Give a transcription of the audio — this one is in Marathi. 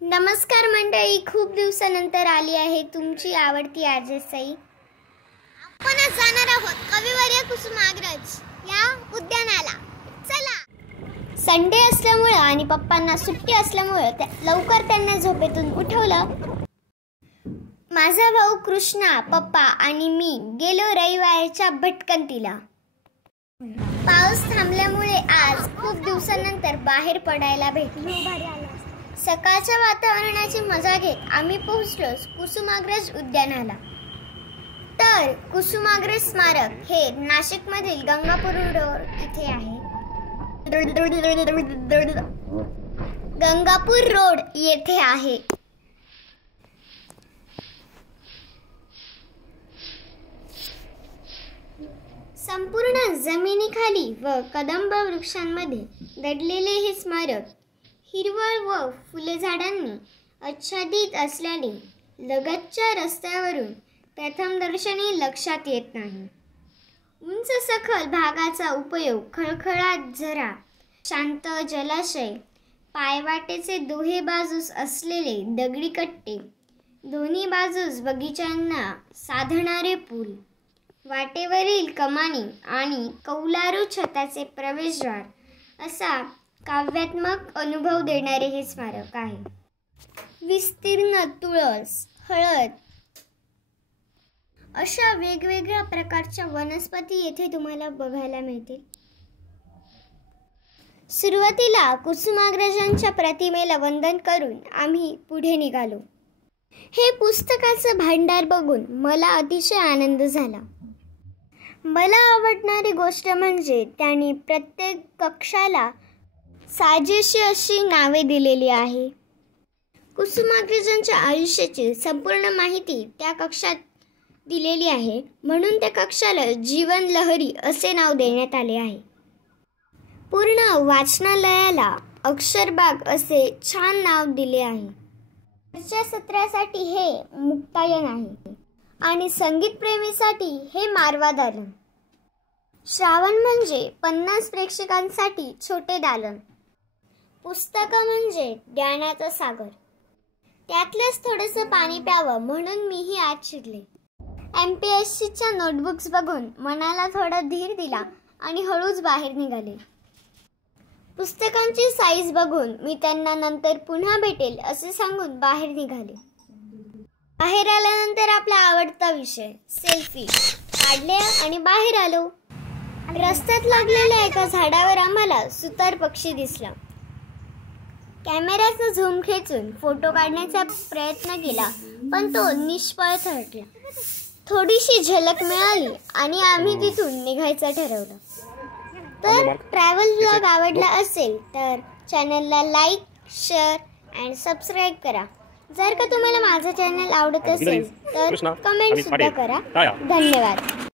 नमस्कार मंडळी, खूप दिवसानंतर आली आहे तुमची आवडती आरजे सई. आपण आज जाणार आहोत कविवर्य कुसुमाग्रज या उद्यानाला. चला. संडे असल्यामुळे आणि पप्पांना सुट्टी असल्यामुळे लवकर त्यांना झोपेतून उठवलं. माझा भाऊ कृष्णा, पप्पा आणि मी गेलो रविवारच्या भटकंतीला. पाऊस थांबल्यामुळे आज खूप दिवसानंतर बाहेर पडायला भेटलो. सकाळच्या वातावरणाची मजा घेत आम्ही पोहोचलो कुसुमाग्रज उद्यानाला. तर कुसुमाग्रज स्मारक हे नाशिकमधील गंगापूर रोड इथे आहे. गंगापूर रोड येथे आहे. संपूर्ण जमिनीखाली व कदंब वृक्षांमध्ये दडलेले हे स्मारक हिरवळ व फुले झाडांनी आच्छादित असल्याने लगतच्या रस्त्यावरून प्रथमदर्शनी लक्षात येत नाही. उंच सखल भागाचा उपयोग खळखळाट झरा, शांत जलाशय, पायवाटेचे दोहे बाजूस असलेले दगडी कट्टे, दोन्ही बाजूस बगीच्यांना साधणारे पूल, वाटेवरील कमानी आणि कौलारू छताचे प्रवेशद्वार असा काव्यात्मक अनुभव देणारे हे स्मारक आहे. विस्तीर्ण तुळस, हळद अशा वेगवेगळ्या प्रकारच्या वनस्पती येथे तुम्हाला बघायला मिळतील. सुरुवातीला कुसुमाग्रजांच्या प्रतिमेला वंदन करून आम्ही पुढे निघालो. हे पुस्तकाचं भांडार बघून मला अतिशय आनंद झाला. मला आवडणारी गोष्ट म्हणजे त्यांनी प्रत्येक कक्षाला साजेशी अशी नावे दिलेली आहे. कुसुमाग्रजांच्या आयुष्याची संपूर्ण माहिती त्या कक्षात दिलेली आहे, म्हणून त्या कक्षाला जीवन लहरी असे नाव देण्यात आले आहे. पूर्ण वाचनालयाला अक्षरबाग असे छान नाव दिले आहे. चर्चा सत्रासाठी हे मुक्तायन आहे आणि संगीतप्रेमीसाठी हे मारवा दालन. श्रावण म्हणजे 50 प्रेक्षकांसाठी छोटे दालन. पुस्तकं म्हणजे ज्ञानाचा सागर, त्यातलंच थोडंसं पाणी प्यावं म्हणून मीही आज शिकले. MPSCच्या नोटबुक्स बघून मनाला थोडा धीर दिला आणि हळूच बाहेर निघाले. पुस्तकांची साईज बघून मी त्यांना नंतर पुन्हा भेटेल असे सांगून बाहेर निघाले. बाहेर आल्यानंतर आपला आवडता विषय सेल्फी काढले आणि बाहेर आलो. रस्त्यात लागलेल्या एका झाडावर आम्हाला सुतार पक्षी दिसला. कॅमेऱ्याचा झूम खेचून फोटो काढण्याचा प्रयत्न केला, पण तो निष्फळ ठरला. थोडीशी झलक मिळाली आणि आम्ही तिथून निघायचं ठरवलं. तर ट्रॅव्हल ब्लॉग आवडला असेल तर चॅनलला लाईक, शेअर अँड सबस्क्राईब करा. जर का तुम्हाला माझं चॅनल आवडत असेल तर कमेंट सुद्धा करा. धन्यवाद.